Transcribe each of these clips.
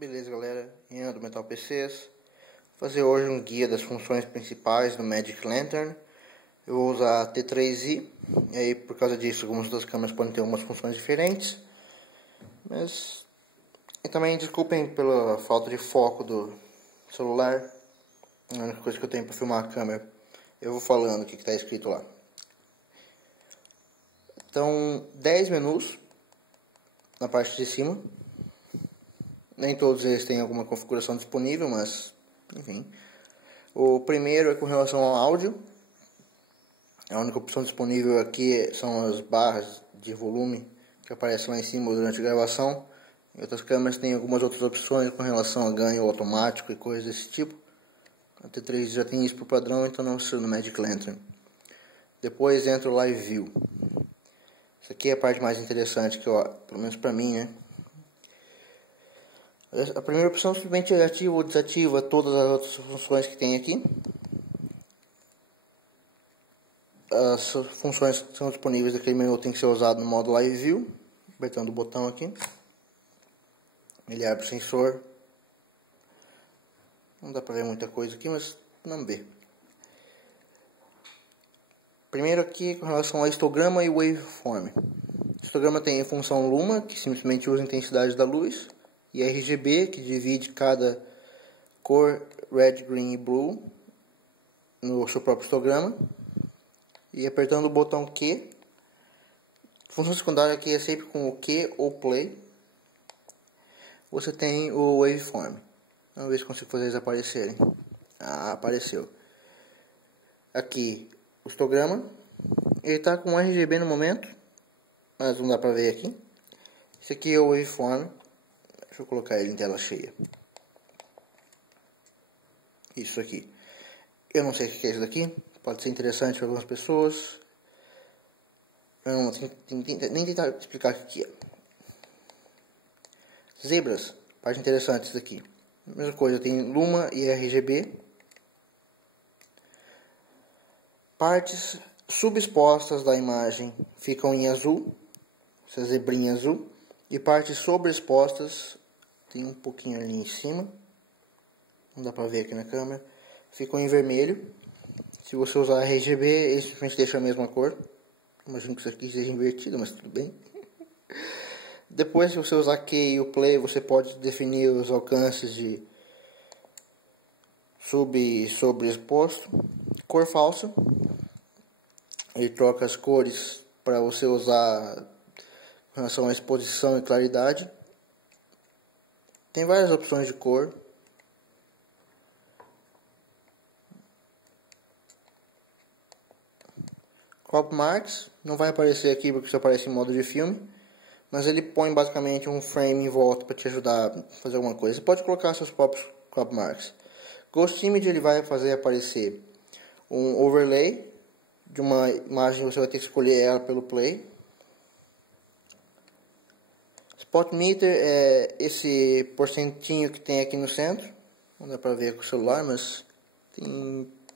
Beleza, galera, Ian do Metal PCs. Vou fazer hoje um guia das funções principais do Magic Lantern. Eu vou usar a T3i, e aí por causa disso algumas das câmeras podem ter umas funções diferentes. Mas e também desculpem pela falta de foco do celular. A única coisa que eu tenho para filmar a câmera, eu vou falando o que está escrito lá. Então, 10 menus na parte de cima. Nem todos eles têm alguma configuração disponível, mas enfim. O primeiro é com relação ao áudio. A única opção disponível aqui são as barras de volume que aparecem lá em cima durante a gravação. Em outras câmeras tem algumas outras opções com relação a ganho automático e coisas desse tipo. A T3 já tem isso por padrão, então não precisa no Magic Lantern. Depois entra o Live View. Isso aqui é a parte mais interessante, que pelo menos para mim, né? A primeira opção simplesmente ativa ou desativa todas as outras funções que tem aqui. As funções que são disponíveis daquele menu tem que ser usado no modo Live View, apertando o botão aqui. Ele abre o sensor. Não dá para ver muita coisa aqui, mas vamos ver. Primeiro aqui com relação ao histograma e waveform. O histograma tem a função Luma, que simplesmente usa a intensidade da luz, e RGB, que divide cada cor Red, Green e Blue no seu próprio histograma. E apertando o botão Q, função secundária aqui é sempre com o Q ou Play, você tem o Waveform. Vamos ver se consigo fazer eles aparecerem. Ah, apareceu. Aqui o histograma, ele está com RGB no momento, mas não dá para ver aqui. Esse aqui é o Waveform. Deixa eu colocar ele em tela cheia. Isso aqui. Eu não sei o que é isso daqui. Pode ser interessante para algumas pessoas. Eu não nem tentar explicar o que é. Zebras. Parte interessante isso daqui. Mesma coisa, tem Luma e RGB. Partes subexpostas da imagem ficam em azul. Essa zebrinha azul. E partes sobreexpostas, tem um pouquinho ali em cima, não dá pra ver aqui na câmera, ficam em vermelho. Se você usar RGB, ele simplesmente deixa a mesma cor. Imagino que isso aqui seja invertido, mas tudo bem. Depois, se você usar Q e o Play, você pode definir os alcances de sub e sobreexposto. Cor falsa, ele troca as cores para você usar com relação à exposição e claridade. Tem várias opções de cor. Crop Marks não vai aparecer aqui porque isso aparece em modo de filme, mas ele põe basicamente um frame em volta para te ajudar a fazer alguma coisa. Você pode colocar seus próprios Crop Marks. Ghost Image ele vai fazer aparecer um overlay de uma imagem, você vai ter que escolher ela pelo play. Spot Meter é esse porcentinho que tem aqui no centro. Não dá pra ver com o celular, mas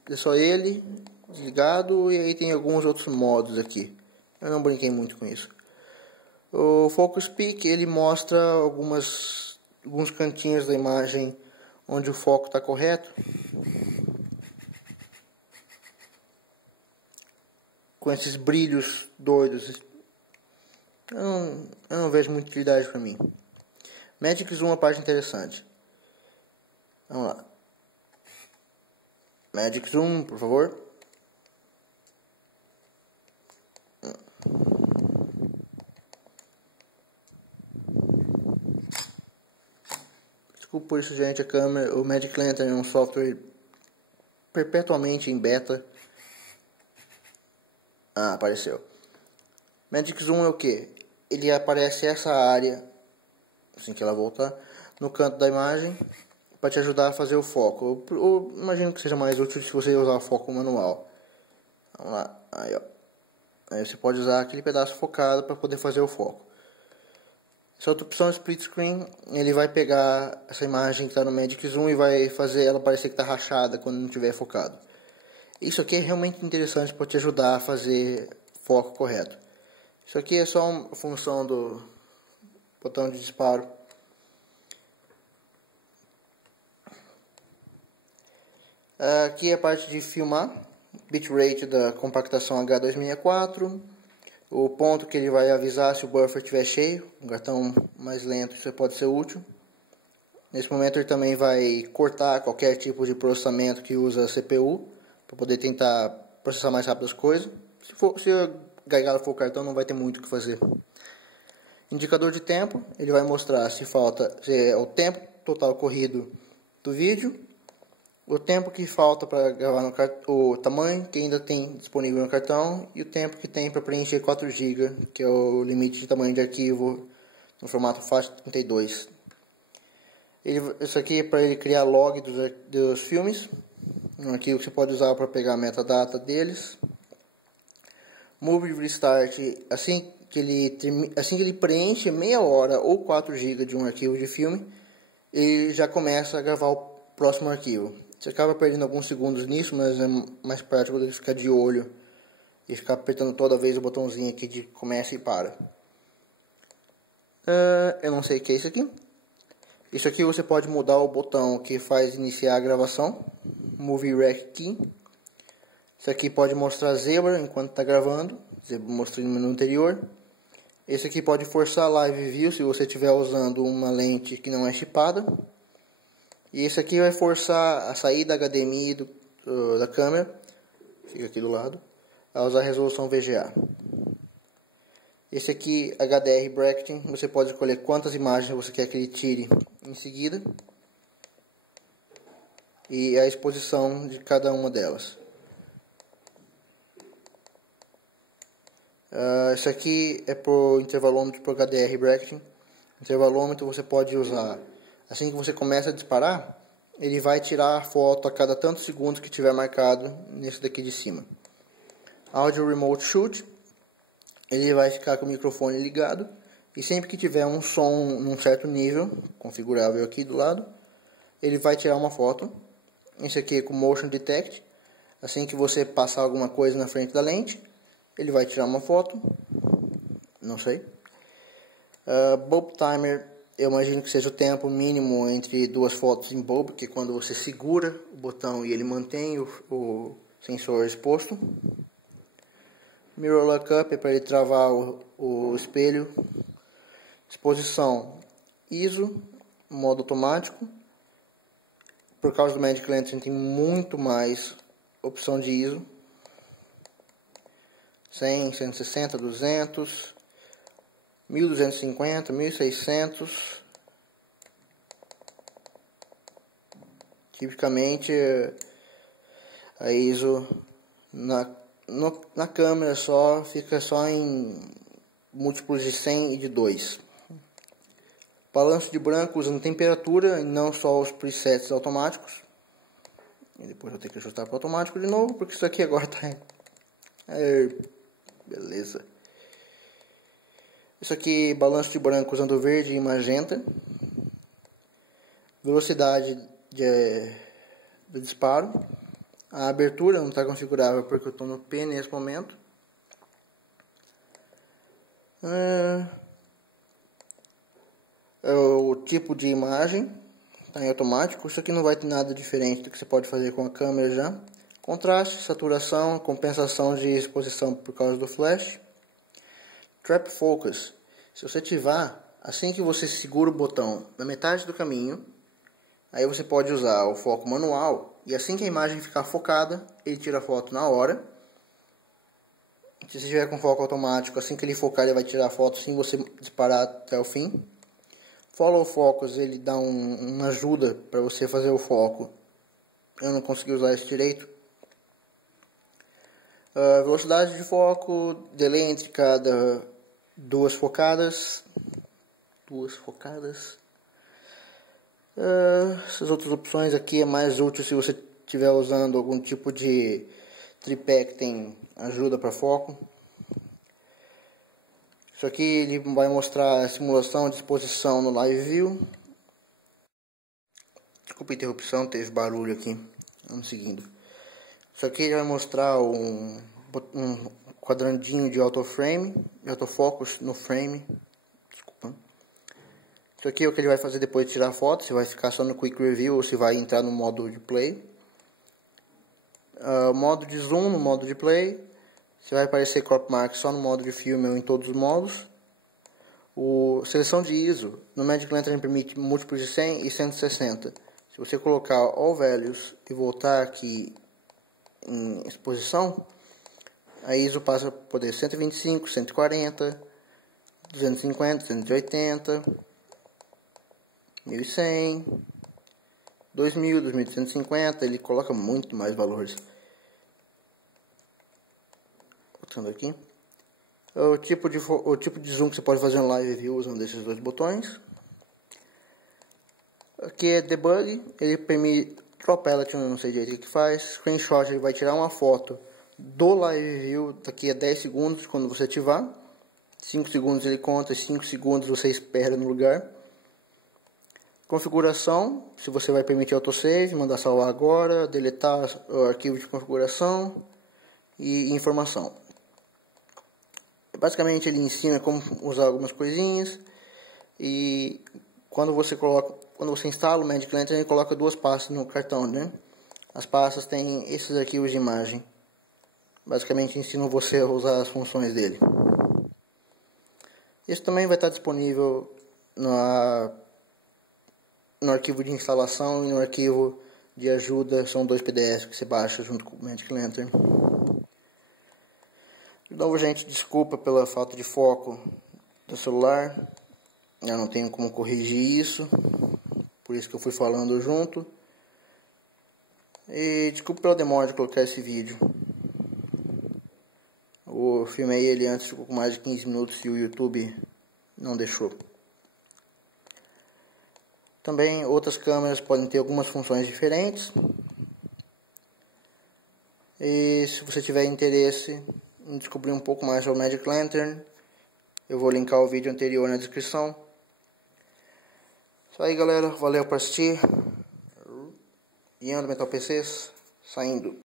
é só ele desligado, e aí tem alguns outros modos aqui. Eu não brinquei muito com isso. O Focus Peak ele mostra alguns cantinhos da imagem onde o foco está correto. Com esses brilhos doidos. Eu não vejo muita utilidade para mim. Magic Zoom é uma parte interessante. Vamos lá. Magic Zoom, por favor. Desculpa por isso, gente. A câmera, o Magic Lantern é um software perpetuamente em beta. Ah, apareceu. Magic Zoom é o que? Ele aparece essa área, assim que ela voltar, no canto da imagem, para te ajudar a fazer o foco. Eu imagino que seja mais útil se você usar o foco manual. Vamos lá, aí ó. Aí você pode usar aquele pedaço focado para poder fazer o foco. Essa outra opção, Split Screen, ele vai pegar essa imagem que está no Magic Zoom e vai fazer ela parecer que está rachada quando não estiver focado. Isso aqui é realmente interessante para te ajudar a fazer foco correto. Isso aqui é só uma função do botão de disparo. Aqui é a parte de filmar, bitrate da compactação H264, o ponto que ele vai avisar se o buffer estiver cheio, um cartão mais lento, isso pode ser útil. Nesse momento ele também vai cortar qualquer tipo de processamento que usa CPU, para poder tentar processar mais rápido as coisas. Se a gargalo for o cartão, não vai ter muito o que fazer. Indicador de tempo, ele vai mostrar se é o tempo total corrido do vídeo, o tempo que falta para gravar no cartão, o tamanho que ainda tem disponível no cartão e o tempo que tem para preencher 4 GB, que é o limite de tamanho de arquivo no formato FAT32. Isso aqui é para ele criar log dos filmes, um arquivo que você pode usar para pegar a metadata deles. Movie Restart, assim que ele preenche meia hora ou 4 GB de um arquivo de filme, ele já começa a gravar o próximo arquivo. Você acaba perdendo alguns segundos nisso, mas é mais prático ele ficar de olho e ficar apertando toda vez o botãozinho aqui de começa e para. Eu não sei o que é isso aqui. Isso aqui você pode mudar o botão que faz iniciar a gravação, Movie Rec Key. Isso aqui pode mostrar zebra enquanto está gravando, zebra mostrando no menu anterior. Esse aqui pode forçar Live View se você estiver usando uma lente que não é chipada. E esse aqui vai forçar a saída HDMI da câmera, fica aqui do lado, a usar a resolução VGA. Esse aqui, HDR Bracketing, você pode escolher quantas imagens você quer que ele tire em seguida. E a exposição de cada uma delas. Isso aqui é para intervalômetro para HDR Bracketing. Intervalômetro você pode usar assim que você começa a disparar, ele vai tirar a foto a cada tantos segundos que tiver marcado nesse daqui de cima. Audio Remote Shoot, ele vai ficar com o microfone ligado e sempre que tiver um som num certo nível, configurável aqui do lado, ele vai tirar uma foto. Esse aqui é com Motion Detect, assim que você passar alguma coisa na frente da lente, ele vai tirar uma foto, não sei. Bulb Timer, eu imagino que seja o tempo mínimo entre duas fotos em bulb, que é quando você segura o botão e ele mantém o sensor exposto. Mirror Lockup é para ele travar o espelho. Exposição ISO, modo automático. Por causa do Magic Lantern tem muito mais opção de ISO. 100, 160, 200... 1250, 1600. Tipicamente a ISO na câmera fica só em múltiplos de 100 e de 2. Balanço de branco usando temperatura e não só os presets automáticos. E depois eu tenho que ajustar para automático de novo, porque isso aqui agora tá beleza. Isso aqui, balanço de branco usando verde e magenta. Velocidade do disparo. A abertura não está configurável porque eu estou no P nesse momento. O tipo de imagem está em automático. Isso aqui não vai ter nada diferente do que você pode fazer com a câmera já. Contraste, saturação, compensação de exposição por causa do flash. Trap Focus, se você ativar, assim que você segura o botão na metade do caminho, aí você pode usar o foco manual, e assim que a imagem ficar focada, ele tira a foto na hora. Se você estiver com foco automático, assim que ele focar, ele vai tirar a foto sem você disparar até o fim. Follow Focus, ele dá uma ajuda para você fazer o foco. Eu não consegui usar isso direito. Velocidade de foco, delay entre cada duas focadas. Essas outras opções aqui é mais útil se você estiver usando algum tipo de tripé que tem ajuda para foco. Isso aqui ele vai mostrar a simulação de exposição no Live View. Desculpa a interrupção, teve barulho aqui. Vamos seguindo. Isso aqui ele vai mostrar um quadrandinho de autoframe, de autofocus no frame. Desculpa. Isso aqui é o que ele vai fazer depois de tirar a foto, se vai ficar só no Quick Review ou se vai entrar no modo de play. modo de zoom no modo de play. Você vai aparecer crop mark só no modo de filme ou em todos os modos. Seleção de ISO. No Magic Lantern permite múltiplos de 100 e 160. Se você colocar All Values e voltar aqui em exposição, a ISO passa a poder 125, 140, 250, 280, 1100, 2000, 2250. Ele coloca muito mais valores. Voltando aqui. O tipo de zoom que você pode fazer no Live View usando esses dois botões. Aqui é Debug, ele permite Crop Palette, eu não sei direito o que faz. Screenshot, ele vai tirar uma foto do Live View daqui a 10 segundos quando você ativar. 5 segundos ele conta, 5 segundos você espera no lugar. Configuração, se você vai permitir autosave, mandar salvar agora, deletar o arquivo de configuração e informação. Basicamente ele ensina como usar algumas coisinhas e quando você instala o Magic Lantern, ele coloca duas pastas no cartão, né? As pastas têm esses arquivos de imagem. Basicamente ensinam você a usar as funções dele. Isso também vai estar disponível no arquivo de instalação e no arquivo de ajuda. São dois PDFs que você baixa junto com o Magic Lantern. De novo, gente, desculpa pela falta de foco do celular. Eu não tenho como corrigir isso, por isso que eu fui falando junto. E desculpa pela demora de colocar esse vídeo. Eu filmei ele antes, ficou com mais de 15 minutos e o YouTube não deixou. Também outras câmeras podem ter algumas funções diferentes. E se você tiver interesse em descobrir um pouco mais sobre o Magic Lantern, eu vou linkar o vídeo anterior na descrição. Isso aí, galera, valeu por assistir. Ian do Metal PCs, saindo.